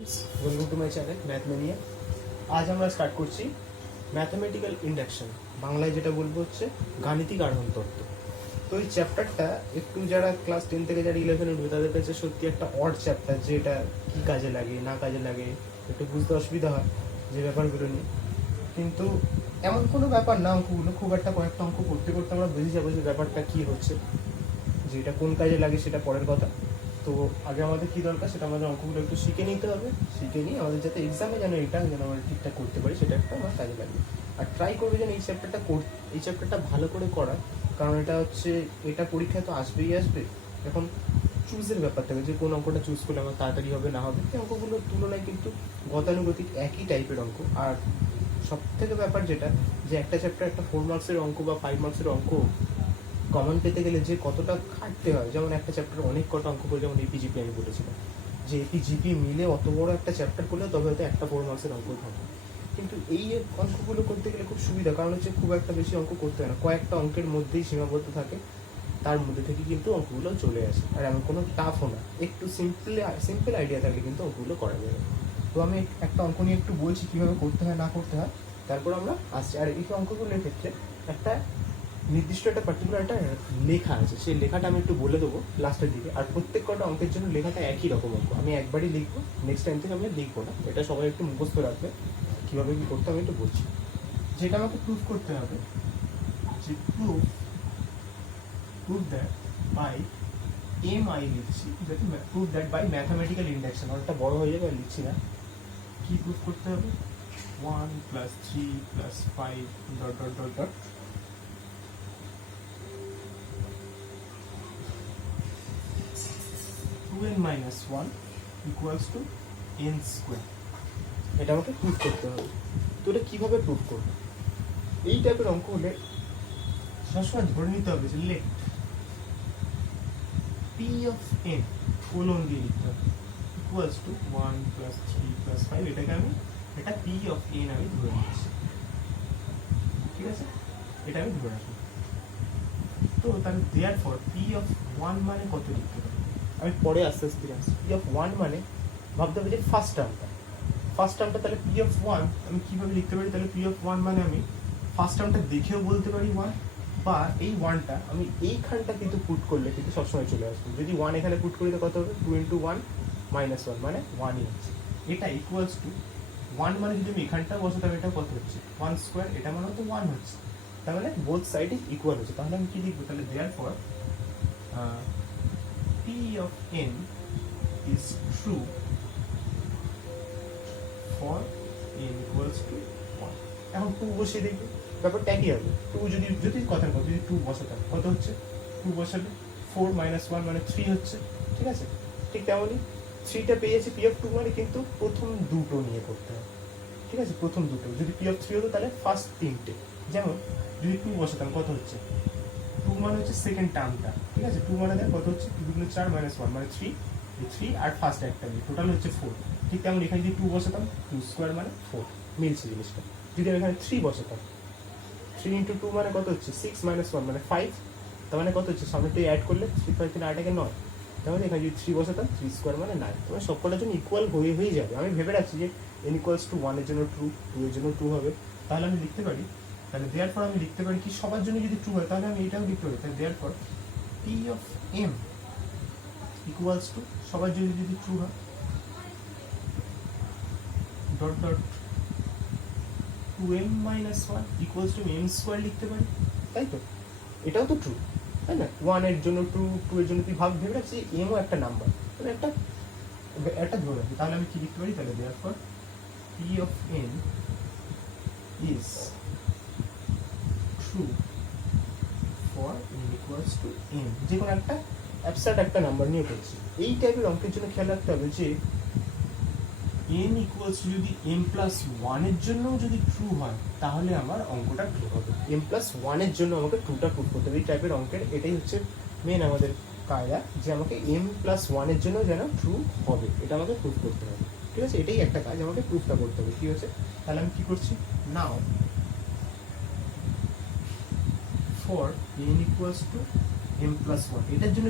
Welcome to my channel Mathmania. আজ আমরা start করছি ম্যাথমেটিক্যাল ইন্ডাকশন, বাংলায় যেটা বলবো হচ্ছে গাণিতিক আহরণ তত্ত্ব। তো এই চ্যাপ্টারটা একটু যারা ক্লাস 10 থেকে যারা 11 উঠবে তাদের কাছে সত্যি একটা অড চ্যাপ্টার, যে এটা কী কাজে লাগে না কাজে লাগে একটু বুঝতে অসুবিধা হয় যে ব্যাপারগুলো নিয়ে। কিন্তু এমন কোনো ব্যাপার না, অঙ্কগুলো খুব একটা কয়েকটা অঙ্ক করতে করতে আমরা বুঝে যাবো যে ব্যাপারটা কী হচ্ছে, যে এটা কোন কাজে লাগে সেটা পরের কথা। তো আগে আমাদের কী দরকার, সেটা আমাদের অঙ্কগুলো একটু শিখে নিতে হবে। শিখে নিয়ে আমাদের যাতে এক্সামে যেন আমরা ঠিকঠাক করতে পারি, সেটা একটা আমার কাজে লাগবে। আর ট্রাই করবে যেন এই চ্যাপ্টারটা ভালো করে করা, কারণ এটা পরীক্ষায় তো আসবেই আসবে। এখন চুজের ব্যাপার থাকে যে কোন অঙ্কটা চুজ করলে আমার তাড়াতাড়ি হবে না হবে, এই অঙ্কগুলোর তুলনায় কিন্তু গতানুগতিক একই টাইপের অঙ্ক। আর সব থেকে ব্যাপার যেটা, যে একটা চ্যাপ্টার একটা 4 মার্কসের অঙ্ক বা 5 মার্কসের অঙ্ক কমন পেতে গেলে যে কতটা খাটতে হয়, যেমন একটা চ্যাপ্টার অনেক কটা অঙ্ক করে, যেমন এপিজিপি আমি বলেছিলাম যে এপিজিপি মিলে অত বড় একটা চ্যাপ্টার করলে তবে হয়তো একটা 4 মার্কসের অঙ্ক থাকে। কিন্তু এই অঙ্কগুলো করতে গেলে খুব সুবিধা, কারণ হচ্ছে খুব একটা বেশি অঙ্ক করতে হয় না, কয়েকটা অঙ্কের মধ্যেই সীমাবদ্ধ থাকে, তার মধ্যে থেকে কিন্তু অঙ্কগুলো চলে আসে। আর এমন কোনো টাফও না, একটু সিম্পল আইডিয়া থাকলে কিন্তু অঙ্কগুলো করা যাবে। তো আমি একটা অঙ্ক নিয়ে একটু বলছি কীভাবে করতে হয় না করতে হয়, তারপর আমরা আসছি। আর এই অঙ্কগুলোর ক্ষেত্রে একটা নির্দিষ্ট একটা পার্টিকুলার একটা লেখা আছে, সেই লেখাটা আমি একটু বলে দেবো লাস্টের দিকে। আর প্রত্যেক কটা অঙ্কের জন্য লেখাটা একই রকম অঙ্ক, আমি একবারই লিখবো, নেক্সট টাইম থেকে আমি লিখবো না। এটা সবাই একটু মুখস্থ রাখবে, কীভাবে কী করতে আমি একটু বলছি। যেটা আমাকে প্রুফ করতে হবে, যে প্রুফ দ্যাট বাই এমআই লিখছি, যাতে proof that by mathematical induction, অনেকটা বড় হয়ে যাবে আর লিখছি না। কী প্রুফ করতে হবে? 1 + 3 + 5 ... 2n - 1 = n²। এটা আমাকে প্রুফ করতে হবে। তো এটা কীভাবে প্রুফ করবো? এই টাইপের অঙ্ক হলে সবসময় ধরে নিতে হবে যে let P of n colon দিয়ে লিখতে হবে, = 1 + 3 + 5। এটা পি অফ এন আমি ধরে নিচ্ছি, ঠিক আছে? এটা আমি ধরে রাখি। তো তাহলে দেয়ারফর পি অফ 1 মানে কত লিখতে পারি? আমি পরে আস্তে আস্তে আসছি। পি অফ 1 মানে ভাবতে হবে যে ফার্স্ট টার্মটা, তাহলে পি অফ 1 আমি কীভাবে লিখতে পারি? তাহলে পি অফ 1 মানে আমি ফার্স্ট টার্মটা দেখেও বলতে পারি 1, বা এই 1টা আমি এইখানটা কিন্তু পুট করলে কিন্তু সবসময় চলে আসবে। যদি 1 এখানে পুট করি তো কত হবে? 2 × 1 - 1 মানে 1ই হচ্ছে। এটা = 1 মানে যদি আমি এখানটা বসাতাম, এটা কত হচ্ছে? 1²। এটা মানে তো 1 হচ্ছে, তার মানে বোথ সাইড ইজ ইকুয়াল হচ্ছে। তাহলে আমি কি লিখবো? তাহলে therefore P of n is true for n = 1। এখন 2 বসিয়ে দেখবি, ব্যাপারটা একই হবে। 2 যদি কথার কথা যদি 2 বসাতাম কত হচ্ছে? 2 বসালে 4 - 1 মানে 3 হচ্ছে, ঠিক আছে? ঠিক তেমনই 3টা পেয়েছি পি অফ 2 মানে কিন্তু প্রথম দুটো নিয়ে করতে হবে, ঠিক আছে? প্রথম দুটো। যদি পি অফ 3 হতো তাহলে ফার্স্ট তিনটে। যেমন যদি 2 বসাতাম কত হচ্ছে? 2 মানে হচ্ছে সেকেন্ড টার্মটা, ঠিক আছে? 2 মানে কত হচ্ছে? 2 × 4 - 1 মানে 3, 3 আর ফার্স্ট একটা নিয়ে টোটাল হচ্ছে 4। ঠিক তেমন এখানে যদি 2 বসাতাম, 2² মানে 4, মিলছে জিনিসটা। যদি আমি এখানে 3 বসাতাম, 3 × 2 মানে কত হচ্ছে? 6 - 1 মানে 5, তার মানে কত হচ্ছে? সামনে তুই অ্যাড করলে 3 5 3 8 9, তার মানে এখানে যদি 3 বসাতাম 3² মানে 9। তোমার সবকটার জন্য ইকুয়াল হয়ে যাবে। আমি ভেবে রাখছি যে n = 1 এর জন্য ট্রু, 2 এর জন্য ট্রু হবে। তাহলে আমি লিখতে পারি, তাহলে দেয়ারফর আমি লিখতে পারি কি সবার জন্য যদি ট্রু হয় তাহলে আমি এটাও লিখতে পারি। তাহলে দেয়ারফর পি অফ এম = সবার জন্য যদি ট্রু হয় ... 2m - 1 = m² লিখতে পারি, তাই তো? এটাও তো ট্রু, তাই না? 1 এর জন্য ট্রু, 2 এর জন্য তুই ভেবে রাখছি এমও একটা নাম্বার, তাহলে একটা ধরে রাখি। তাহলে আমি কি লিখতে পারি? তাহলে therefore P of n is true for n = n। যে কোনো একটা অ্যাবসার্ট একটা নাম্বার নিয়ে করছি। এই টাইপের অঙ্কের জন্য খেয়াল রাখতে হবে যে n = যদি m+1 এর জন্যও যদি ট্রু হয় তাহলে আমার অঙ্কটা ট্রু হবে। m+1 এর জন্য আমাকে ট্রুটা প্রুভ করতে হবে। এই টাইপের অঙ্কের এটাই হচ্ছে মেন আমাদের কায়দা, যে আমাকে m+1 এর জন্য যেন ট্রু হবে, এটা আমাকে প্রুভ করতে হবে, ঠিক আছে? এটাই একটা কাজ, আমাকে প্রুফটা করতে হবে, ঠিক আছে? তাহলে আমি কি করছি? Now for n = m plus one, এটার জন্য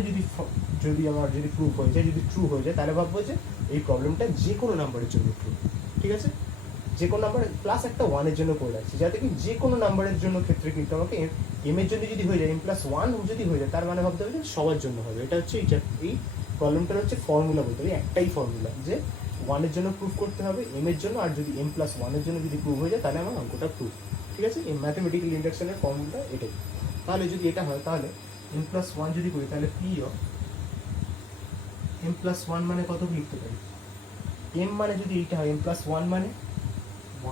যদি আমার যদি প্রুফ হয়ে যায়, যদি ট্রু হয়ে যায়, তাহলে ভাববো যে এই প্রবলেমটা যে কোনো নাম্বারের জন্য ট্রু। ঠিক আছে, যে কোনো নাম্বার প্লাস একটা ওয়ানের জন্য করে রাখছি, যাতে কি যে কোনো নাম্বারের জন্য ক্ষেত্রে কিন্তু আমাকে এম এর জন্য যদি হয়ে যায়, এম প্লাস ওয়ান যদি হয়ে যায়, তার মানে ভাবতে হবে যে সবার জন্য হবে। এটা হচ্ছে এই প্রবলেমটার হচ্ছে ফর্মুলা বলতে হবে, একটাই ফর্মুলা, যে ওয়ানের জন্য প্রুফ করতে হবে এম এর জন্য, আর যদি এম প্লাস ওয়ানের জন্য যদি প্রুভ হয়ে যায়, তাহলে আমার অঙ্কটা প্রুফ। ঠিক আছে, এই ম্যাথমেটিক্যাল ইন্ডাকশনের ফর্মুলাটা এটাই। তাহলে যদি এটা হয়, তাহলে এম প্লাস ওয়ান যদি করি, তাহলে P of m plus one মানে কত লিখতে পারি? এম মানে যদি এইটা হয়, এম প্লাস ওয়ান মানে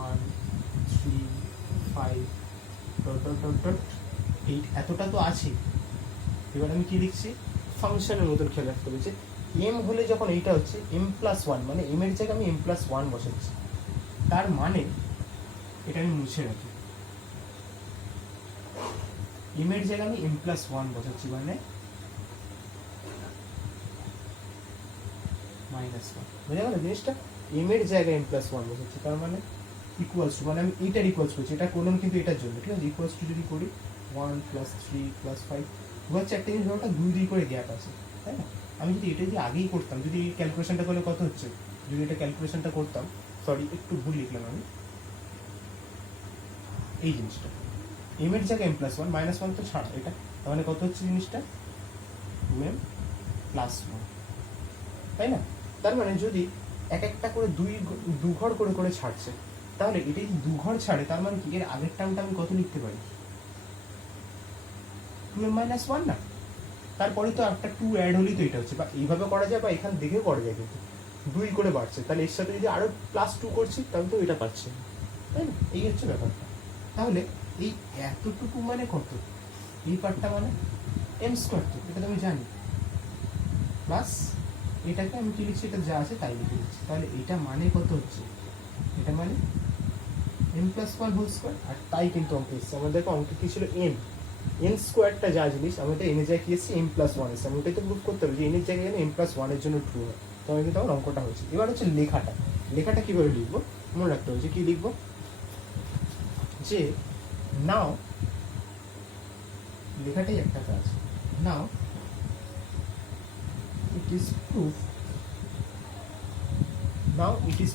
1 3 5 ডট ডট ডট ডট 8, এতটা তো আছে। এবার আমি কি লিখছি? ফাংশনের মতন খেয়াল রাখতে হবে যে এম হলে যখন এইটা হচ্ছে এম প্লাস ওয়ান, মানে এম এর জায়গায় আমি এম প্লাস ওয়ান বসাচ্ছি, তার মানে এটা আমি মুছে রাখি, এম এর জায়গায় আমি এম প্লাস ওয়ান বসাচ্ছি, মানে মাইনাস ওয়ান। বুঝা গেল জিনিসটা? এম এর জায়গায় এম প্লাস ওয়ান বসাচ্ছি, তার মানে ইকুয়ালস টু, মানে আমি এইটার ইকুয়ালস করছি, এটা করলাম কিন্তু এটার জন্য। ঠিক আছে, ইকুয়ালস টু যদি করি 1 + 3 + 5, হচ্ছে একটা জিনিস ধরো 2 করে গ্যাপ আছে, তাই না? আমি যদি এটা যদি আগেই করতাম, যদি এই ক্যালকুলেশনটা করলে কত হচ্ছে, যদি এটা ক্যালকুলেশনটা করতাম, সরি একটু ভুল লিখলাম আমি, এই জিনিসটা এম এর জায়গায় m plus one, minus one তো ছাড়া এটা, তার মানে কত হচ্ছে জিনিসটা 2m + 1, তাই না? তার মানে যদি এক একটা করে দু ঘর করে করে ছাড়ছে, তাহলে এটা যদি দু ঘর ছাড়ে, তার মানে কি এর আগের টার্মটা আমি কত লিখতে পারি? 2m - 1 না? তারপরে তো একটা 2 অ্যাড হলেই তো এটা হচ্ছে, বা এইভাবে করা যায় বা এখান দেখেও করা যায়, কিন্তু 2 করে বাড়ছে, তাহলে এর সাথে যদি আরো +2 করছি, তাহলে তো এটা পাচ্ছি, তাই না? এই হচ্ছে ব্যাপারটা। তাহলে এই এতটুকু মানে কত? এই পার্টটা মানে m², তো এটা তো আমি জানি, প্লাস এটাকে আমি কি লিখছি, এটা যা আছে তাই লিখে দিচ্ছি। তাহলে এটা মানে কত হচ্ছে? এটা মানে m+1² আর তাই কিন্তু অঙ্ক এসছে আমাদের। দেখো অঙ্ক কি ছিল? n²টা যা জিনিস, আমি এটা n এর জায়গায় কি এসেছি m+1 এসছে, আমি ওটাই তো প্রুভ করতে হবে যে n এর জায়গায় m+1 এর জন্য ট্রু হয়, তবে কিন্তু আমার অঙ্কটা হচ্ছে। এবার হচ্ছে লেখাটা কিভাবে লিখবো মনে রাখতে হবে, যে কি লিখবো, যে নাও লেখাটাই একটা কাজ, নাও it is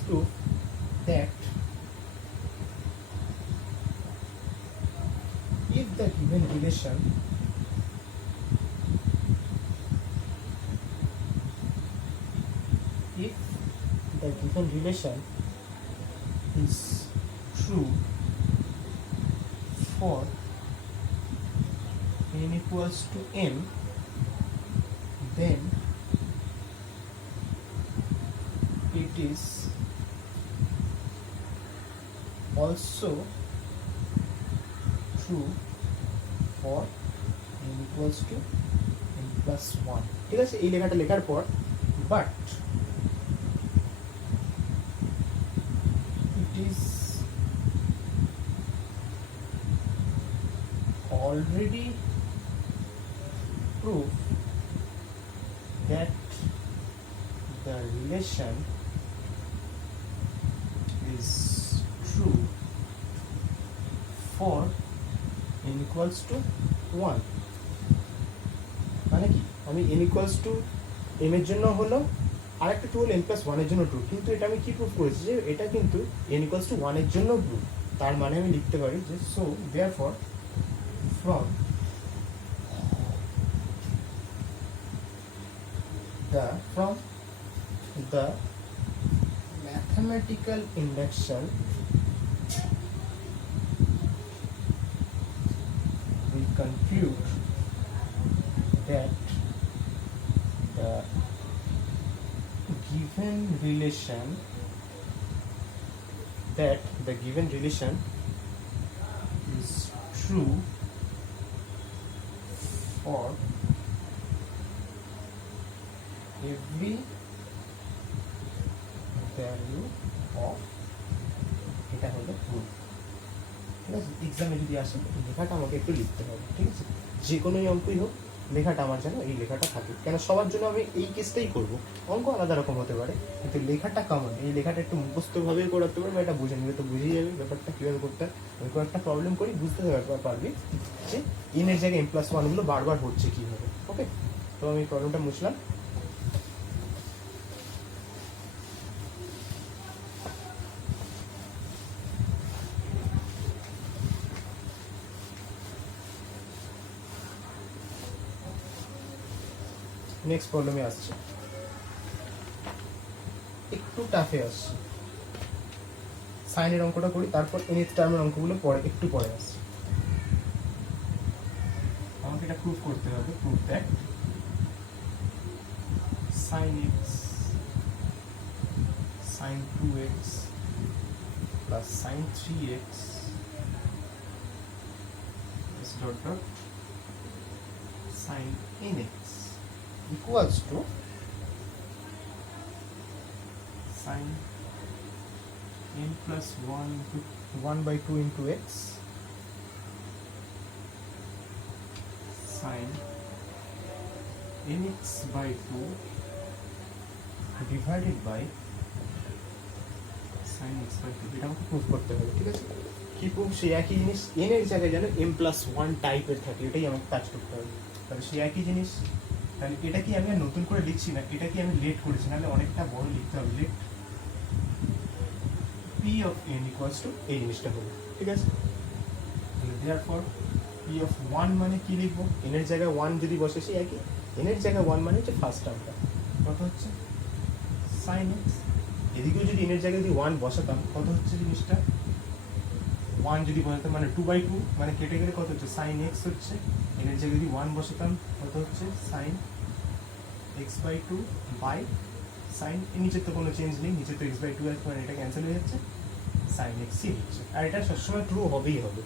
proof that if the given relation is true for n equals to m, then it is also true for n equals to m+1। ঠিক আছে, এই লেখাটা লেখার পর, but it is already proof that the relation is true for n equals to 1। মানে কি, আমি n equals to m এর জন্য হলো, আর একটা ট্রু হলো m+1 এর জন্য ট্রু, কিন্তু এটা আমি কি প্রুফ করেছি যে এটা কিন্তু n equals to 1 এর জন্য ট্রু। তার মানে আমি লিখতে পারি যে so therefore from the mathematical induction we conclude that the given relation is true for every value of, এটা হলো প্রুফ। ঠিক আছে, এক্সামে যদি আসে লেখাটা আমাকে একটু লিখতে হবে। ঠিক আছে, যে কোনো অঙ্কই হোক, লেখাটা আমার যেন এই লেখাটা থাকে, কেন সবার জন্য আমি এই কেসটাই করবো। অঙ্ক আলাদা রকম হতে পারে, কিন্তু লেখাটা কমন, এই লেখাটা একটু মুখস্থভাবেই করতে পারবে, এটা বুঝে নিলে তো বুঝেই যাবে ব্যাপারটা কীভাবে করতে হয়। আমি একটা প্রবলেম করি, বুঝতে পারবি যে n এর জায়গায় m+1 গুলো বারবার হচ্ছে কীভাবে। ওকে, তো আমি প্রবলেমটা মুছলাম। নেক্সট প্রবলেমে আসছে, একটু টাফে আসছে। সাইনের অঙ্কটা করি, তারপর nth টার্মের অঙ্কগুলো পরে একটু পরে আসছে। আমাকে এটা প্রুফ করতে হবে। Proof that sin x sin 2x plus sin 3x is dot dot sin nx equals to sin n plus 1 by 2 into x sin nx by 2 divided by sin x by 2। এটা আমাকে proof করতে হবে, ঠিক আছে? কি proof? সেই একই জিনিস, n এর জায়গায় যেন m+1 টাইপের থাকে, এটাই আমাকে কাজ করতে হবে। তাহলে সেই একই জিনিস, তাহলে এটা কি আমি আর নতুন করে লিখছি না, এটা কি আমি লেট করেছি, নাহলে অনেকটা বড় লিখতে হবে। Let p of n equals to এই জিনিসটা হবে, ঠিক আছে? তাহলে therefore p of 1 মানে কি লিখবো? n এর জায়গায় 1 যদি বসে, সেই একই n এর জায়গায় 1 মানে হচ্ছে ফার্স্ট টার্মটা, কত হচ্ছে sin x। এদিকেও যদি n এর জায়গায় যদি 1 বসাতাম, কত হচ্ছে জিনিসটা? 1 যদি বসাতাম মানে 2/2 মানে কেটে গেলে কত হচ্ছে? sin x হচ্ছে। n এর জায়গায় যদি 1 বসাতাম, কত হচ্ছে? sin x/2 বাই sin, নিচে তো কোনো চেঞ্জ নেই, নিচে তো x/2 আছে, মানে এটা ক্যান্সেল হয়ে যাচ্ছে, sin x ই হচ্ছে। আর এটা সবসময় ট্রু হবেই হবে।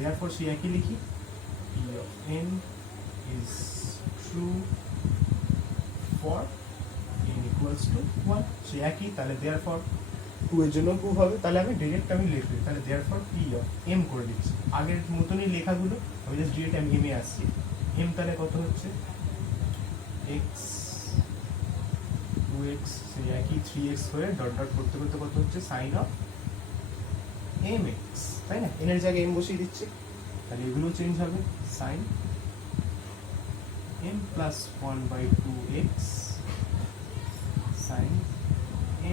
therefore সেই একই লিখি, p of n is true for n equals to 1। সেই একই, তাহলে therefore 2 এর জন্য প্রুফ হবে। তাহলে আমি ডিরেক্ট লিখবো, তাহলে therefore p of m করে দিচ্ছি। আগের মতনই লেখাগুলো আমি জাস্ট ডিরেক্ট আমি m এ আসছি। m তাহলে কত হচ্ছে? x 2x, সেই একই 3x হয়ে ডট ডট করতে করতে কত হচ্ছে? sin of mx, তাই না? n এর জায়গায় m বসিয়ে দিচ্ছি, তাহলে এগুলো চেঞ্জ হবে, sin m plus 1 by 2x sin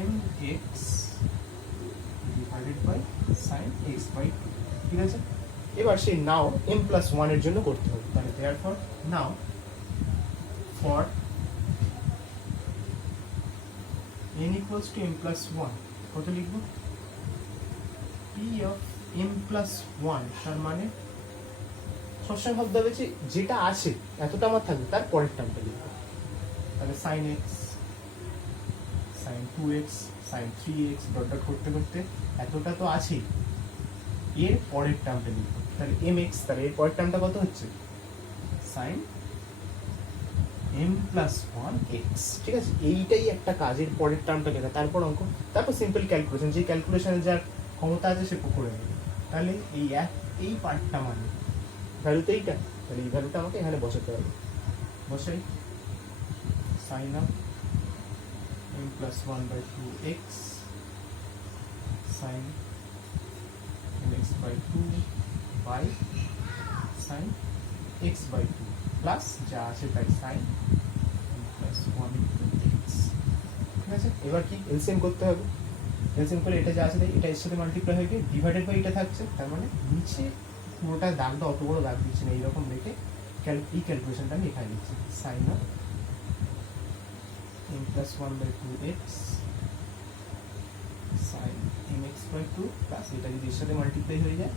mx divided by sin x by 2, ঠিক আছে? এবার সেই নাও m+1 এর জন্য করতে হবে। তাহলে therefore now for n equals to m+1 কত লিখবো? p of m+1, তার মানে সবসময় ভাবতে হবে যে যেটা আছে এতটা আমার থাকবে, তার পরের টার্মটা লিখবো। তাহলে sin x sin 2x sin 3x dot dot করতে করতে এতটা তো আছেই, এর পরের টার্মটা লিখবো। তাহলে mx, তাহলে এর পরের টার্মটা কত হচ্ছে? sin m+1x, ঠিক আছে? এইটাই একটা কাজের পরের টার্মটা লেখা, তারপর অঙ্ক, তারপর সিম্পল ক্যালকুলেশন, যে ক্যালকুলেশনের যার ক্ষমতা আছে সে করে নেবে। তাহলে এই পার্টটা মানে ভ্যালু তো এইটা, তাহলে এই ভ্যালুটা আমাকে এখানে বসাতে হবে। বসাই sin of m+1 by 2x sin mx by 2 by sin x by 2 plus যা আছে তাই sin m+1 x, ঠিক আছে? এবার কি এলসিএম করতে হবে? এলসিএম করলে এটা যা আছে তাই এটা এর সাথে মাল্টিপ্লাই হয়ে গিয়ে ডিভাইডেড বাই এটা থাকছে, তার মানে নিচে পুরোটা দাগটা অত বড় দাগ দিচ্ছি না, এইরকম রেখে এই ক্যালকুলেশনটা আমি এখানে লিখছি, sin of m+1 by 2x sin mx by 2 plus এটা যদি এর সাথে মাল্টিপ্লাই হয়ে যায়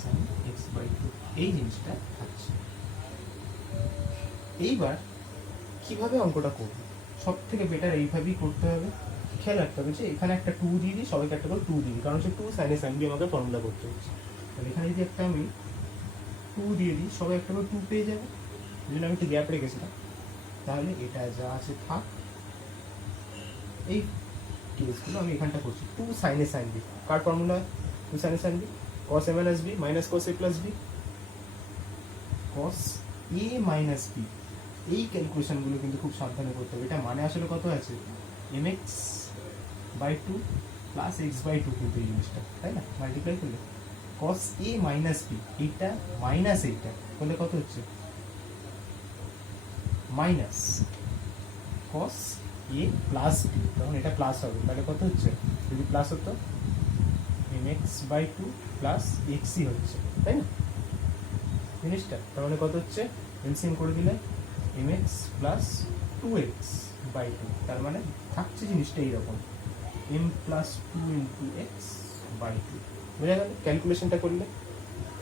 sin x by 2, এই জিনিসটা থাকছে। এইবার কিভাবে অঙ্কটা করব? সব থেকে বেটার এইভাবেই করতে হবে। খেয়াল রাখতে হবে যে এখানে একটা 2 দিয়ে দিই, সবাইকে একটা করে 2 দিয়ে দিই, কারণ হচ্ছে 2 sin sin দিয়ে আমাকে ফর্মুলা করতে হচ্ছে। তাহলে এখানে যদি একটা আমি 2 দিয়ে দিই, সবাই একটা করে 2 পেয়ে যাবে, এই জন্য আমি একটু গ্যাপ রেখেছিলাম। তাহলে এটা যা আছে থাক, এই কেসগুলো আমি এখানটা করছি 2 sin sin b। Car formula? 2 sin sin b, cos a minus b minus cos a plus b, cos a minus b। এই ক্যালকুলেশনগুলো কিন্তু খুব সাবধানে করতে হবে। এটা মানে আসলে কত আছে? mx/2 প্লাস x/2, কিন্তু এই জিনিসটা, তাই না? মাল্টিপ্লাই করলে কস এ মাইনাস বি, এইটা মাইনাস এইটা বলে কত হচ্ছে মাইনাস কস এ প্লাস বি, তখন এটা প্লাস হবে, তাহলে কত হচ্ছে যদি প্লাস হতো M X by two plus এক্সই হচ্ছে, তাই না জিনিসটা? তার মানে কত হচ্ছে এলসিএম করে দিলে m x plus two x by two, তার মানে থাকছে জিনিসটা এইরকম m plus two into x by two. বোঝা গেল ক্যালকুলেশনটা করলে?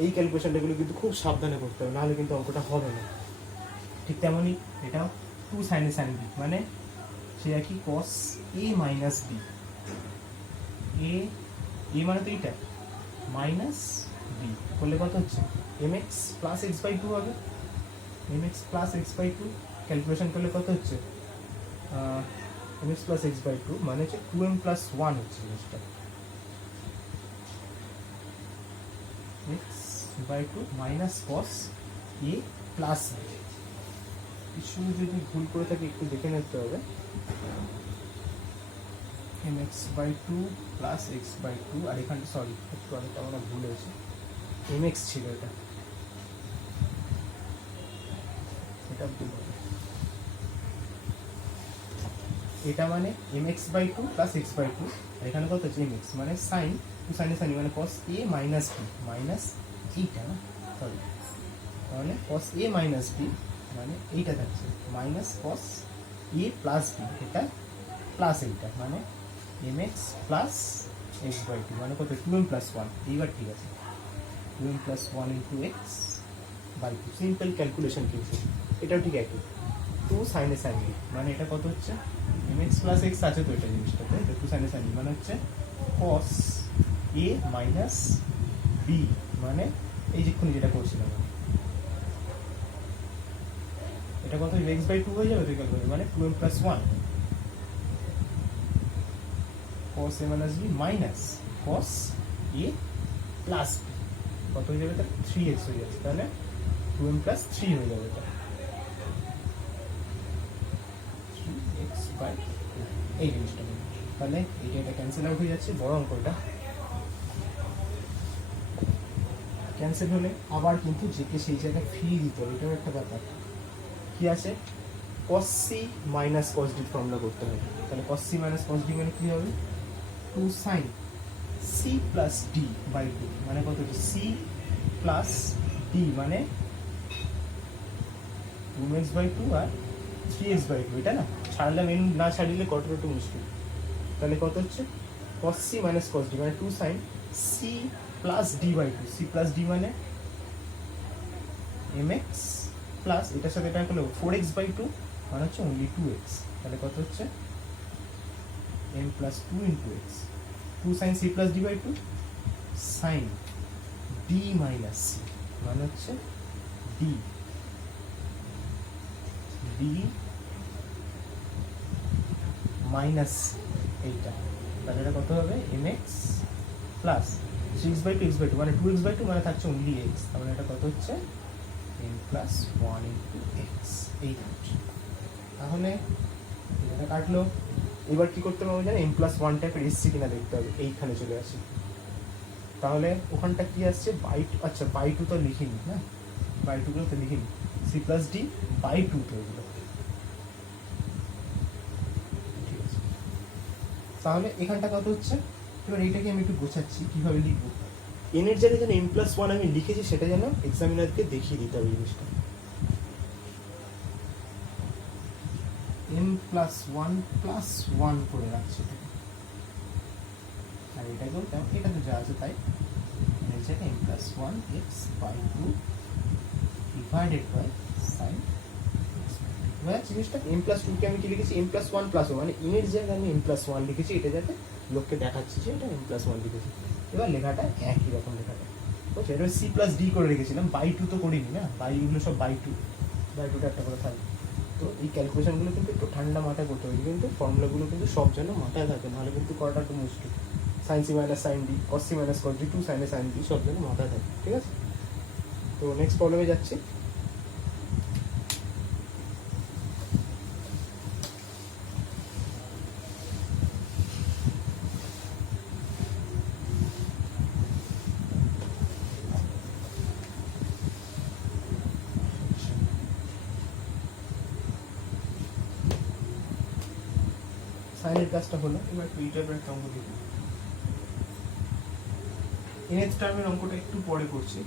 এই ক্যালকুলেশনটাগুলো কিন্তু খুব সাবধানে করতে হবে, নাহলে কিন্তু অঙ্কটা হবে না। ঠিক তেমনই এটাও টু সাইনে সাইন বি, মানে সে একই কস এ মাইনাস বি, এ মানে তো এইটা মাইনাস বি করলে কত হচ্ছে M x plus x by two হবে, M x plus x by two calculation করলে কত হচ্ছে M x plus x by two মানে হচ্ছে টু এম প্লাস ওয়ান হচ্ছে জিনিসটা, X by two minus cos A plus B. কিছু যদি ভুল করে থাকি একটু দেখে নিতে হবে, M X by two plus x by two, আর এখানে সরি একটু অনেকটা আমার ভুল হয়েছে, এম এক্স ছিল এটা, এটা ভুল হবে, এটা মানে M X by two plus x by two, আর এখানে কত হচ্ছে এম এক্স মানে সাইন টু সাইনে সাইন মানে cos A minus B minus এইটা না সরি, তাহলে কস এ মাইনাস বি মানে এইটা থাকছে মাইনাস কস এ প্লাস বি, এটা প্লাস এইটা মানে M x plus x by two মানে কত টু এম প্লাস ওয়ান। এইবার ঠিক আছে, two M plus one into x by two, simple calculation কিন্তু এটাও ঠিক একই, টু সাইনে সাইন বি মানে এটা কত হচ্ছে এম এক্স প্লাস এক্স আছে তো এটা জিনিসটা, তাই তো টু সাইনে সাইন বি মানে হচ্ছে কস এ মাইনাস বি মানে এই যেক্ষুনি যেটা করছিলাম এটা কত এক্স বাই টু হয়ে যাবে তো ক্যালকুলেশন মানে two M plus one cos a minus b minus cos a plus b কত হয়ে যাবে তাহলে 3x হয়ে যাচ্ছে, তাহলে 2m plus 3 হয়ে যাবে, এটা 3x by 2 এই জিনিসটা, তাহলে এটা ক্যান্সেল আউট হয়ে যাচ্ছে, বড় অঙ্কটা ক্যান্সেল হলে আবার কিন্তু যেকে সেই জায়গায় ফিরিয়ে দিতে হবে, এটাও একটা ব্যাপার। কি আছে cos c minus cos d formula করতে হবে, তাহলে cos c minus cos d মানে কি হবে two sine C plus D by two মানে কত হচ্ছে সি প্লাস ডি মানে টু এক্স বাই টু আর থ্রি এক্স বাই টু, এটা না ছাড়লাম, এন না ছাড়িলে কতটা একটু মুশকিল, তাহলে কত হচ্ছে cos C minus cos D মানে two sine C plus D by two, C plus D মানে এম এক্স প্লাস এটার সাথে এটা করলে ফোর এক্স বাই টু মানে হচ্ছে অনলি টু এক্স, তাহলে কত হচ্ছে m plus 2 into x 2 sin c plus d by 2 sin d minus c মানে হচ্ছে d minus এইটা, তাহলে এটা কত হবে mx plus 6 by 2 x by 2 মানে 2x by 2 মানে থাকছে only x, তাহলে এটা কত হচ্ছে m plus 1 into x এই হচ্ছে, তাহলে এটা কাটলো। এবার কি করতে হবে জানেন এম প্লাস ওয়ান টাইপের এসছি কিনা দেখতে হবে, এইখানে চলে আসি, তাহলে ওখানটা কি আসছে বাই টু, আচ্ছা বাই টু তো লিখিনি না, বাই টুগুলো তো লিখিনি, c plus D by two তো এগুলো ঠিক আছে, তাহলে এখানটা কত হচ্ছে, এবার এইটাকে আমি একটু গোছাচ্ছি কীভাবে লিখবো, এনের জায়গায় যেন এম প্লাস ওয়ান আমি লিখেছি সেটা যেন এক্সামিনারকে দেখিয়ে দিতে হবে জিনিসটা, m plus 1 plus 1 করে রাখছি, আর এটাকেও এটা তো যা আছে তাই এটাকে m plus 1 x by 2 divided by sin x by 2 মানে জিনিসটা m plus 2 কে আমি কি লিখেছি m plus 1 plus 1 মানে এর জায়গায় আমি m plus 1 লিখেছি, এটা যাতে লোককে দেখাচ্ছি যে এটা m plus 1 লিখেছি, এবার লেখাটা একই রকম লেখাটা বুঝছো, এটা c plus d করে রেখেছিলাম, বাই 2 তো করিনি না, বাই এগুলো সব বাই 2টা একটা করে থাকবে, তো এই ক্যালকুলেশনগুলো কিন্তু একটু ঠান্ডা মাথায় করতে হবে, কিন্তু ফর্মুলাগুলো কিন্তু সব যেন মাথায় থাকে, নাহলে কিন্তু করাটা একটু মুশকিল, sine C minus sine D cos C minus cos D two সাইনে সাইন ডি সব যেন মাথায় থাকে, ঠিক আছে। তো নেক্সট প্রবলেমে যাচ্ছি, সাইনের কাজটা হলো। এবার একটু এই টাইপের একটা অঙ্ক দেখি। nth টার্মের অঙ্কটা একটু পরে করছি।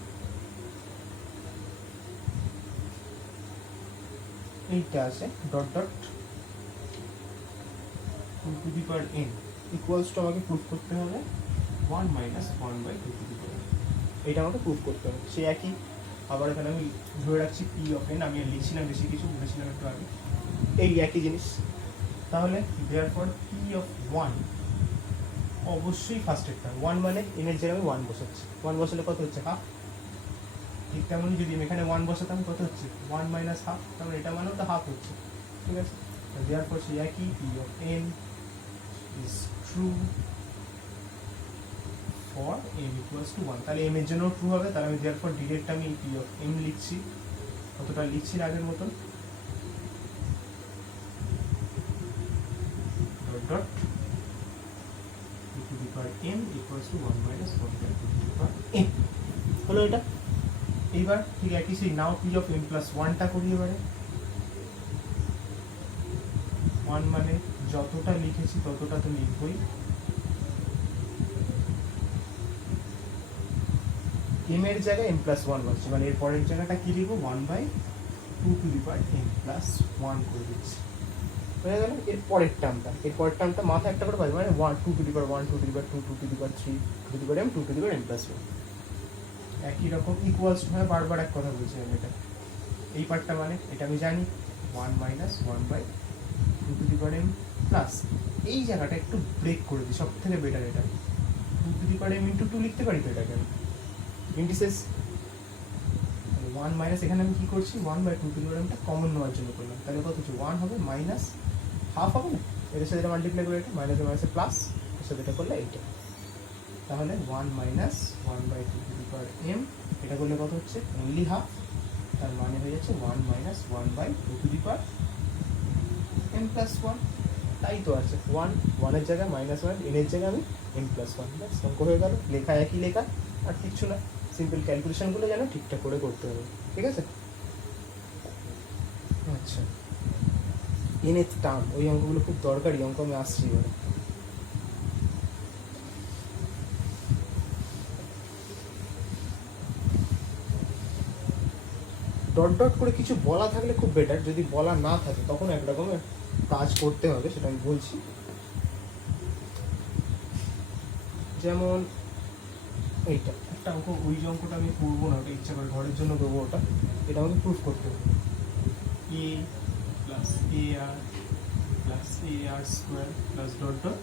এইটা আছে dot dot 2 to the power n equals two আমাকে প্রুফ করতে হবে 1 মাইনাস 1 বাই 2 টু দি পাওয়ার। এটা আমাকে প্রুফ করতে হবে। সে একই, আবার এখানে আমি ধরে রাখছি পি অফ এন, আমি আর লিখছি না বেশি কিছু, বলেছিলাম একটু আগে, এই একই জিনিস। তাহলে দেয়ারফর পি অফ 1 অবশ্যই ফার্স্টের টার্ম 1 মানে এন এর জায়গায় আমি 1 বসাচ্ছি। 1 বসালে কত হচ্ছে? হাফ। ঠিক তেমনই যদি আমি এখানে 1 বসাতাম কত হচ্ছে? 1 মাইনাস হাফ, তাহলে এটা মানেও তো হাফ হচ্ছে। ঠিক আছে, দেয়ারফর সেই একই P of n is true for m equals to 1। তাহলে m এর জন্য ট্রু হবে। তাহলে আমি দেয়ারফর ডিরেক্ট আমি পি অফ m লিখছি, কতটা লিখছি না আগের মতন, dot dot 2 to the power m equals to 1 minus 1 by 2 to the power m হলো এটা। এইবার ঠিক একই সেই now P of m plus 1টা করি। এবারে 1 মানে যতটা লিখেছি ততটা তো লিখবই। m এর জায়গায় m প্লাস 1 বসছে, মানে এর পরের জায়গাটা কি লিখবো? 1 by 2 to the power m plus 1 করে দিচ্ছি। হয়ে গেল এর পরের টার্মটা মাথায় একটা করে পাচ্ছি, মানে 1 2 to the power 1 2 to the power 2 2 to the power 3 2 to the power m 2 to the power m plus 1। একই রকম ইকুয়ালস হয়, বারবার এক কথা বলছি আমি। এটা এই পার্টটা মানে এটা আমি জানি 1 minus 1 by 2 to the power m plus, এই জায়গাটা একটু ব্রেক করে দিই, সব থেকে বেটার এটা 2 to the power m into 2 লিখতে পারি তো এটাকে আমি ইন্টিসেস 1 মাইনাস, এখানে আমি কি করছি 1 by 2 to the power m টা কমন নেওয়ার জন্য করলাম। তাহলে কত হচ্ছে? 1 হবে মাইনাস হাফ হবে না, এর সাথে এটা মাল্টিপ্লাই করে এটা মাইনাসে মাইনাসে প্লাস, এর সাথে এটা করলে এইটা। তাহলে 1 minus 1 by 2 to the power m, এটা করলে কত হচ্ছে? Only half. তার মানে হয়ে যাচ্ছে 1 minus 1 by 2 to the power m plus 1। তাই তো আছে 1 1 এর জায়গায় মাইনাস 1, n এর জায়গায় আমি m প্লাস 1। ব্যাস অঙ্ক হয়ে গেল। লেখা একই লেখা, আর কিচ্ছু না। সিম্পল ক্যালকুলেশনগুলো যেন ঠিকঠাক করে করতে হবে। ঠিক আছে? আচ্ছা, nth টার্ম, ওই অঙ্কগুলো খুব দরকারি অঙ্ক, আমি আসছি এবারে। ডট ডট করে কিছু বলা থাকলে খুব বেটার, যদি বলা না থাকে তখন একরকমের কাজ করতে হবে, সেটা আমি বলছি। যেমন এইটা একটা অঙ্ক, ওই যে অঙ্কটা আমি করবো না, ওটা ইচ্ছা করে ঘরের জন্য দেবো ওটা। এটা আমাকে প্রুফ করতে হবে a plus a r plus a R square plus dot dot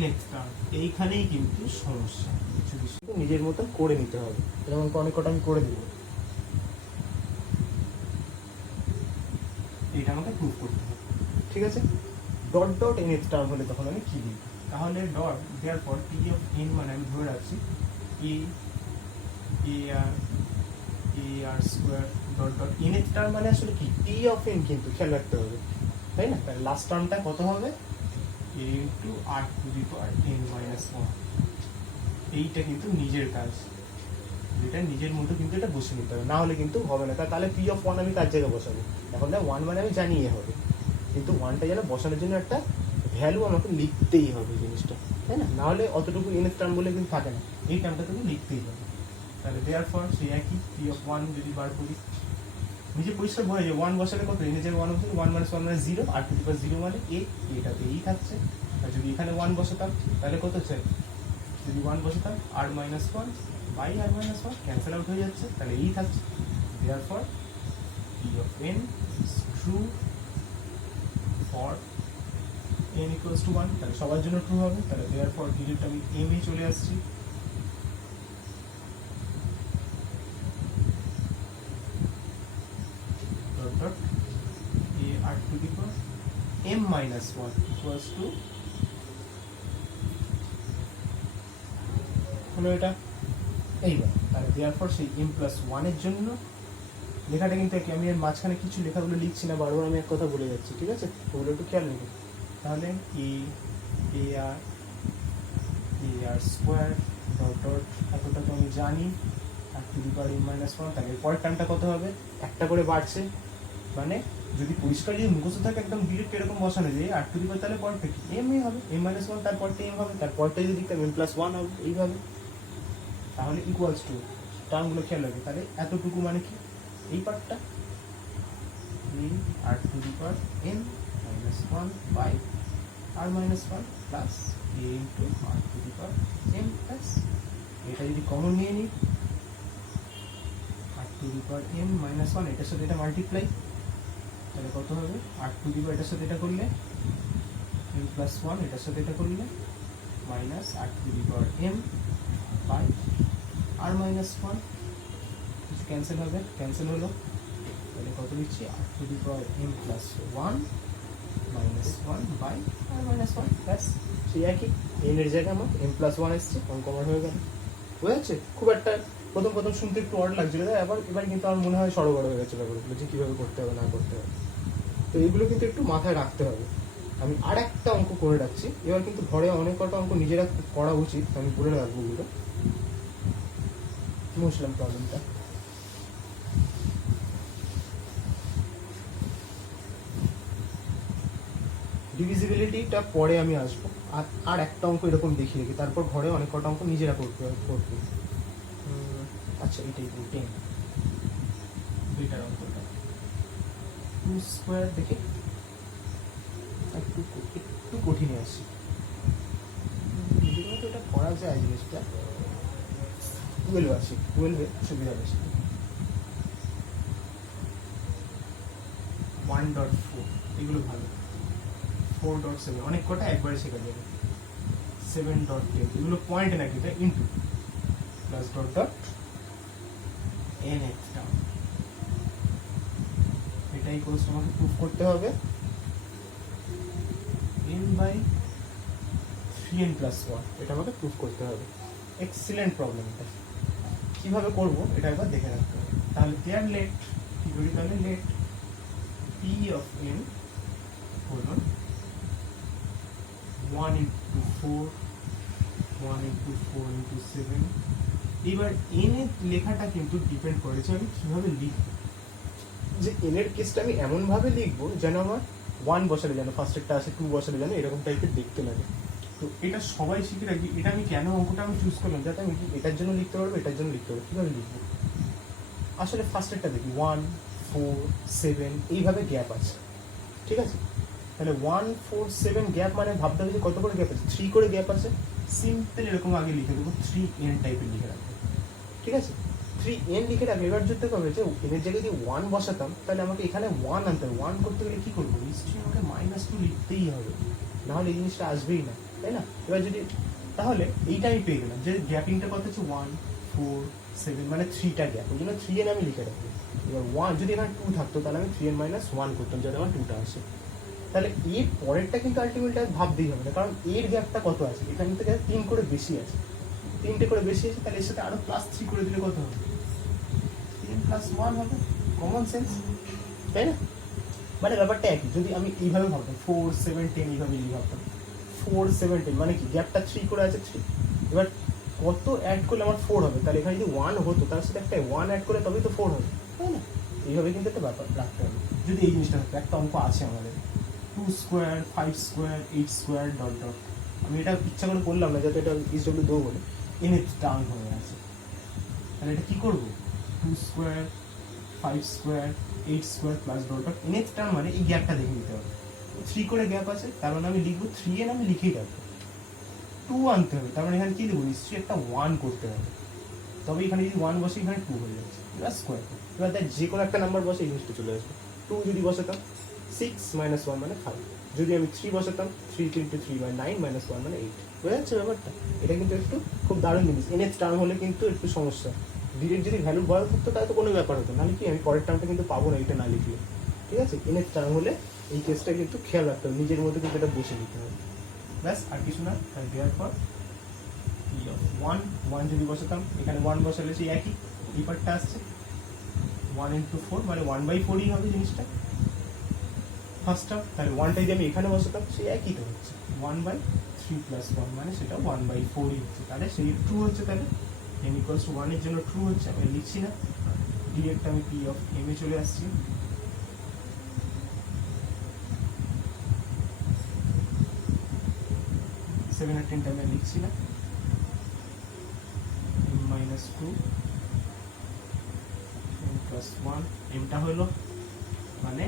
nth term. এইখানেই কিন্তু সমস্যা, কিছু কিছু নিজের মতন করে নিতে হবে। যেমন অনেক কটা আমি করে দেবো, এইটা আমাকে প্রুফ করতে হবে। ঠিক আছে, ডট ডট nth টার্ম হলে তখন আমি কি লিখব? তাহলে ডট দেওয়ার পর পি অফ n মানে আমি ধরে রাখছি A R square dot dot nth term মানে আসলে কি? পি অফ n, কিন্তু খেয়াল রাখতে হবে, তাই না? তাহলে লাস্ট টার্মটা কত হবে? a into R to the power n minus 1। এইটা কিন্তু নিজের কাজ, এটা নিজের মতো কিন্তু এটা বসে নিতে হবে, না হলে কিন্তু হবে না। তাহলে পি অফ 1 আমি কার জায়গায় বসাবো? এখন না 1 মানে আমি জানিয়ে হবে, কিন্তু 1টা যেন বসানোর জন্য একটা ভ্যালু আমাকে লিখতেই হবে জিনিসটা, তাই না? না হলে অতটুকু nth টার্ম বলে কিন্তু থাকে না, এই টার্মটা তুমি লিখতেই হবে। তাহলে দেয়ারফর সেই একই পি অফ 1 যদি বার করি, নিজে পরিষ্কার বোঝা যায় 1 বসালে কত? n এর জায়গায় 1 বসালে 1 মাইনাস 1 মানে 0, আর টু দি পাওয়ার 0 মানে a, এটাতে এই থাকছে। আর যদি এখানে 1 বসাতাম তাহলে কত হচ্ছে? যদি 1 বসাতাম আর minus 1 by R minus 1 cancel out হয়ে যাচ্ছে, তাহলে এই থাকছে। Therefore P of n is true for n equals to 1। তাহলে সবার জন্য ট্রু হবে। তাহলে দেয়ারফর ডিরেক্ট আমি m এ চলে আসছি। Dot dot a r to the power m minus 1 equals to, হলো এটা। এইবার তাহলে দেয়ারফর সেই m প্লাস 1 এর জন্য লেখাটা কিন্তু আমি এর মাঝখানে কিছু লেখাগুলো লিখছি না, বারবার আমি এক কথা বলে যাচ্ছি। ঠিক আছে, ওগুলো একটু খেয়াল রেখো। তাহলে A R square dot dot, এতটা তো আমি জানি, R to the power m minus 1। তাহলে পরের টার্মটা কত হবে? একটা করে বাড়ছে, মানে যদি পরিষ্কার যদি মুখস্থ থাকে একদম ডিরেক্ট এরকম বসানো যায় আর টু দি পাওয়ার, তাহলে পরটা কি এম এ হবে, এম মাইনাস ওয়ান, তারপরটা এম হবে, তারপরটা যদি লিখতাম এম প্লাস ওয়ান হবে এইভাবে। তাহলে ইকুয়ালস টু টার্মগুলো খেয়াল রাখবে, তাহলে এতটুকু মানে কি এই পার্টটা M R to the power M minus one by R minus one plus A into R to the power M plus, এটা যদি কমন নিয়ে নিই R to the power M minus one, এটার সাথে এটা মাল্টিপ্লাই, তাহলে কত হবে আর টু দি পাওয়ার এটার সাথে এটা করলে এম প্লাস ওয়ান, এটার সাথে এটা করলে minus R to the power M by R minus one, কিছু ক্যান্সেল হবে, ক্যান্সেল হলো, তাহলে কত লিখছি R to the power M plus one minus one by R minus one plus, সেই একই এর জায়গায় আমার এম প্লাস ওয়ান এসছে, অঙ্ক আমার হয়ে গেল। বুঝা যাচ্ছে? খুব একটা প্রথম প্রথম শুনতে একটু অড লাগছিল, এবার কিন্তু আমার মনে হয় সরগড় হয়ে গেছে ব্যাপারগুলো, যে কীভাবে করতে হবে না করতে হবে। তো এগুলো কিন্তু একটু মাথায় রাখতে হবে। আমি আর একটা অঙ্ক করে রাখছি, এবার কিন্তু ঘরে অনেক কটা অঙ্ক নিজেরা করা উচিত, আমি বলে রাখবো ওগুলো। বুঝলাম প্রবলেমটা। ডিভিজিবিলিটিটা পরে আমি আসবো, আর একটা অঙ্ক এরকম দেখিয়ে রেখে তারপর ঘরে অনেক কটা অঙ্ক নিজেরা করতে। আচ্ছা এটাই টেন, দুইটার অঙ্কটা টু স্কোয়ার দেখে একটু কঠিনে আসছে, তো এটা করা যায় জিনিসটা, 12 আসে, 12 সুবিধা বেশি। 1.4 এগুলো ভালো, 4.7 অনেক কটা একবারে শেখা যাবে, 7.10 এগুলো পয়েন্ট নাকি, তাই into plus dot dot N একটা, এটাই কোর্স আমাকে প্রুফ করতে হবে n বাই 3n প্লাস 1, এটা আমাকে প্রুফ করতে হবে। এক্সিলেন্ট প্রবলেম, এটা কীভাবে করবো এটা একবার দেখে রাখতে হবে। তাহলে দেয়ার লেট কি করি, তাহলে লেট পি অফ n হলো 1 into 4 1 into 4 into 7। এবার n এর লেখাটা কিন্তু ডিপেন্ড করেছে আমি কিভাবে লিখবো, যে n এর কেসটা আমি এমনভাবে লিখবো যেন আমার 1 বসালে যেন ফার্স্টেরটা আসে, 2 বসালে যেন এরকম টাইপের দেখতে লাগে। তো এটা সবাই শিখে রাখবি। এটা আমি কেন অঙ্কটা আমি চুজ করলাম, যাতে আমি এটার জন্য লিখতে পারবো, এটার জন্য লিখতে পারবো। কীভাবে লিখবো, আসলে ফার্স্টেরটা দেখি 1 4 7 এইভাবে গ্যাপ আছে, ঠিক আছে? তাহলে 1 4 7 গ্যাপ মানে ভাবতে হবে যে কত করে গ্যাপ আছে, 3 করে গ্যাপ আছে। সিম্পল এরকম আগে লিখে দেবো 3n টাইপের লিখে রাখবো, ঠিক আছে? 3n লিখে রাখলে এবার যদি হবে যে n এর জায়গায় যদি 1 বসাতাম, তাহলে আমাকে এখানে 1 আনতে হবে। 1 করতে গেলে কী করবো, নিশ্চয়ই আমাকে -2 লিখতেই হবে, নাহলে এই জিনিসটা আসবেই না, তাই না? এবার যদি তাহলে এইটা আমি পেয়ে গেলাম যে গ্যাপিংটা কত হচ্ছে 1 4 7 মানে 3টা গ্যাপ, ওই জন্য 3n আমি লিখে রাখবো। এবার 1 যদি এখানে 2 থাকতো তাহলে আমি 3n - 1 করতাম যাতে আমার 2টা আসে। তাহলে এর পরেরটা কিন্তু আলটিমেটলি ভাবতেই হবে না, কারণ এর গ্যাপটা কত আছে, এখান থেকে 3 করে বেশি আছে, 3টে করে বেশি আছে, তাহলে এর সাথে আরো +3 করে দিলে কত হবে, 3 + 1 হবে। কমন সেন্স, তাই না? মানে ব্যাপারটা একই। যদি আমি এইভাবে ভাবতাম 4 7 10 এইভাবে ভাবতাম 4 7 10 মানে কি গ্যাপটা 3 করে আছে 3, এবার কত অ্যাড করলে আমার 4 হবে, তাহলে এখানে যদি 1 হতো তার সাথে একটা 1 অ্যাড করলে তবেই তো 4 হবে, তাই না? এইভাবে কিন্তু একটা ব্যাপার রাখতে হবে। যদি এই জিনিসটা থাকতো, একটা অঙ্ক আছে আমাদের 2 square 5 square 8 square dot dot, আমি এটা ইচ্ছা করে করলাম না যাতে এটা ইসডব্লিউ দেবো বলে, এনে টার্ম হয়ে আছে। তাহলে এটা কী করবো, 2 square 5 square 8 square plus dot dot এনের টার্ম মানে এই গ্যাপটা দেখে নিতে হবে। 3 করে গ্যাপ আছে, তার মানে আমি লিখবো 3n, আমি লিখেই রাখবো। 2 আনতে হবে, তার মানে এখানে কী লিখবো, নিশ্চয়ই একটা 1 করতে হবে, তবে এখানে যদি 1 বসে এখানে 2 হয়ে যাচ্ছে, এবার স্কোয়ার। এবার তাই যে কোনো একটা নাম্বার বসে এই জিনিসটা চলে আসবে। 2 যদি বসাতাম 6 - 1 মানে 5, যদি আমি 3 বসাতাম 3 × 3 = 9 - 1 মানে 8। বুঝা যাচ্ছে ব্যাপারটা? এটা কিন্তু একটু খুব দারুণ জিনিস। এনএস টার্ম হলে কিন্তু একটু সমস্যা, ডিরেক্ট যদি ভ্যালু বড় থাকতো তাহলে তো কোনো ব্যাপার হতো না, কি আমি পরের টার্মটা কিন্তু পাবো না এটা না লিখলে, ঠিক আছে? এনএস টার্ম হলে এই কেসটা কিন্তু খেয়াল রাখতে হবে, নিজের মধ্যে কিন্তু এটা বসে নিতে হবে, ব্যাস আর কিছু না। দেওয়ার পর 1 যদি বসাতাম, এখানে 1 বসালে সেই একই এই পার্টটা আসছে, 1 × 4 মানে 1/4ই হবে জিনিসটা ফার্স্ট টার্ম। তাহলে 1টা যদি আমি এখানে বসাতাম সেই একই তো হচ্ছে 1/3 + 1 মানে সেটা 1/4ই হচ্ছে, তাহলে সেই ট্রু হচ্ছে। তাহলে m = 1 এর জন্য ট্রু হচ্ছে, আমি লিখছি না, ডিরেক্ট আমি p অফ m এ চলে আসছি। 7 আর 10 আমি লিখছি না, -2 m plus 1, mটা হলো মানে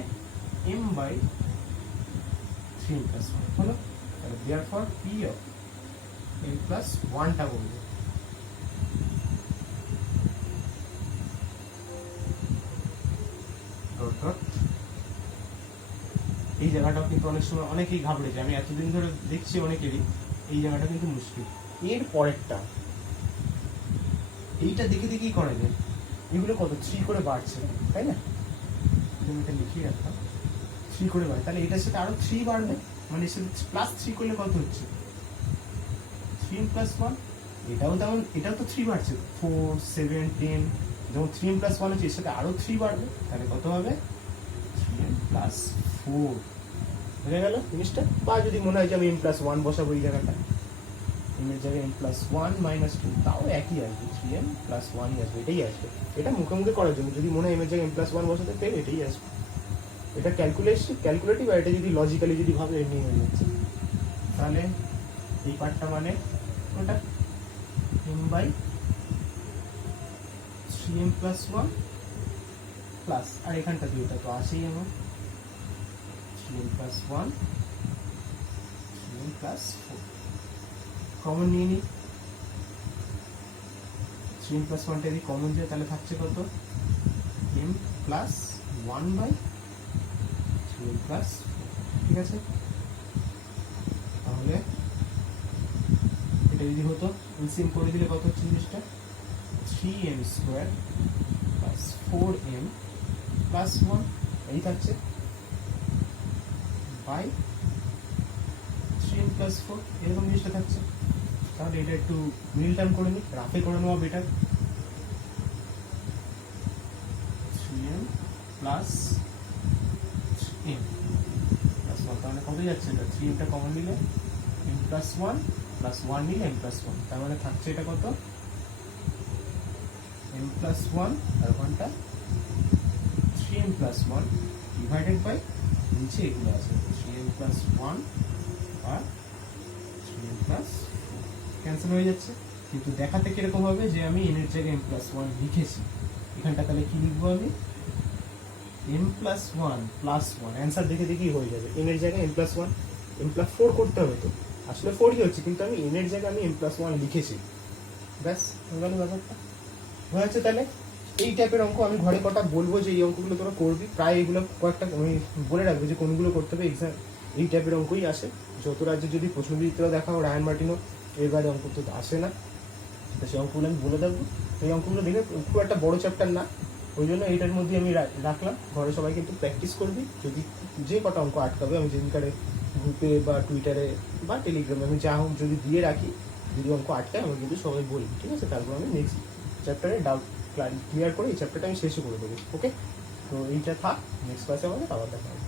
m/3 plus 1 হলো। তাহলে therefore p of m plus 1 টা বলবো। Dot dot. এই জায়গাটাও কিন্তু অনেক সময় অনেকেই ঘাবড়ে যায়, আমি এতদিন ধরে দেখছি অনেকেরই এই জায়গাটা কিন্তু মুশকিল। এর পরেরটা এইটা দেখে দেখেই করা যায়, এগুলো কত 3 করে বাড়ছে তাই না, তুমি এটা লিখিয়ে রাখলাম 3 করে বাড়ে, তাহলে এটার সাথে আরো 3 বাড়বে, মানে +3 করলে কত হচ্ছে 3m plus 1, এটাও তেমন, এটাও তো 3 বাড়ছে 4 7 10, যেমন 3m plus 1 হচ্ছে এর সাথে আরো 3 বাড়বে, তাহলে কত হবে 3m plus 4। বুঝে গেল জিনিসটা? বা যদি মনে হয় যে আমি m plus 1 বসাবো এই জায়গাটা, m এর জায়গায় m plus 1 - 2, তাও একই আসবে, 3m plus 1 ই আসবে, এটাই আসবে। এটা মুখে মুখে করার জন্য, যদি মনে হয় m এর জায়গায় m plus 1 বসাতে পেরে এটাই আসবে। এটা ক্যালকুলেটিভ, আর এটা যদি লজিক্যালি যদি ভাবে এমনি হয়ে যাচ্ছে। তাহলে এই পার্টটা মানে ওটা m/3m plus 1 প্লাস, আর এখানটা দুইটা তো আছেই আমার 3m plus 1 3m plus 4, common নিয়ে নিই, 3m plus 1 টা যদি কমন যায় তাহলে থাকছে কত m plus 1/3m plus 4, ঠিক আছে? তাহলে এটা যদি হতো এলসিএম করে দিলে কত হচ্ছে জিনিসটা 3m square plus 4m plus 1 এই থাকছে বাই 3m প্লাস 4, এরকম জিনিসটা থাকছে। তাহলে এটা একটু মিল টার্ম করে নিই, রাফে করে নেওয়া better. 3m plus m plus 1, তাহলে কত যাচ্ছে এটা 3m টা কমন নিলে m প্লাস 1 প্লাস 1 নিলে m প্লাস 1, তার মানে থাকছে এটা কত m প্লাস 1 আর 1টা 3m প্লাস 1 ডিভাইডেড বাই নিচে এগুলো আছে 3m প্লাস 1 আর 3m প্লাস 4 ক্যান্সেল হয়ে যাচ্ছে। কিন্তু দেখাতে কিরকম হবে যে আমি n এর জায়গায় m প্লাস 1 লিখেছি, এখানটা তাহলে কি লিখবো আমি m প্লাস 1 প্লাস 1, অ্যান্সার দেখে দেখেই হয়ে যাবে। n এর জায়গায় m প্লাস 1, m প্লাস 4 করতে হবে তো, আসলে 4ই হচ্ছে, কিন্তু আমি n এর জায়গায় আমি m প্লাস 1 লিখেছি, ব্যাস হয়ে গেল ব্যাপারটা। হয়েছে তাহলে এই টাইপের অঙ্ক আমি ঘরে কটা বলবো যে এই অঙ্কগুলো তোরা করবি, প্রায় এগুলো কয়েকটা আমি বলে রাখবো যে কোনগুলো করতে হবে, এক্সাম এই টাইপের অঙ্কই আসে। যত রাজ্যে যদি প্রশ্নবিচিত্র দেখাও রায়ান মার্টিনো এবারে অঙ্ক তো আসে না, তো সেই অঙ্কগুলো আমি বলে দেবো। এই অঙ্কগুলো দেখে খুব একটা বড় চ্যাপ্টার না, ওই জন্য এইটার মধ্যে আমি রাখলাম। ঘরে সবাই কিন্তু প্র্যাকটিস করবি, যদি যে কটা অঙ্ক আটকাবে আমি যেদিনকারে গ্রুপে বা টুইটারে বা টেলিগ্রামে আমি যা হোক যদি দিয়ে রাখি, যদি অঙ্ক আটকায় আমি কিন্তু সবাই বলবি, ঠিক আছে? তারপর আমি নেক্সট চ্যাপ্টারে ডাউট ক্লিয়ার করে এই চ্যাপ্টারটা আমি শেষও করে দেবো, ওকে? তো এইটা থাক, নেক্সট ক্লাসে আমাদের আবার দেখা হবে।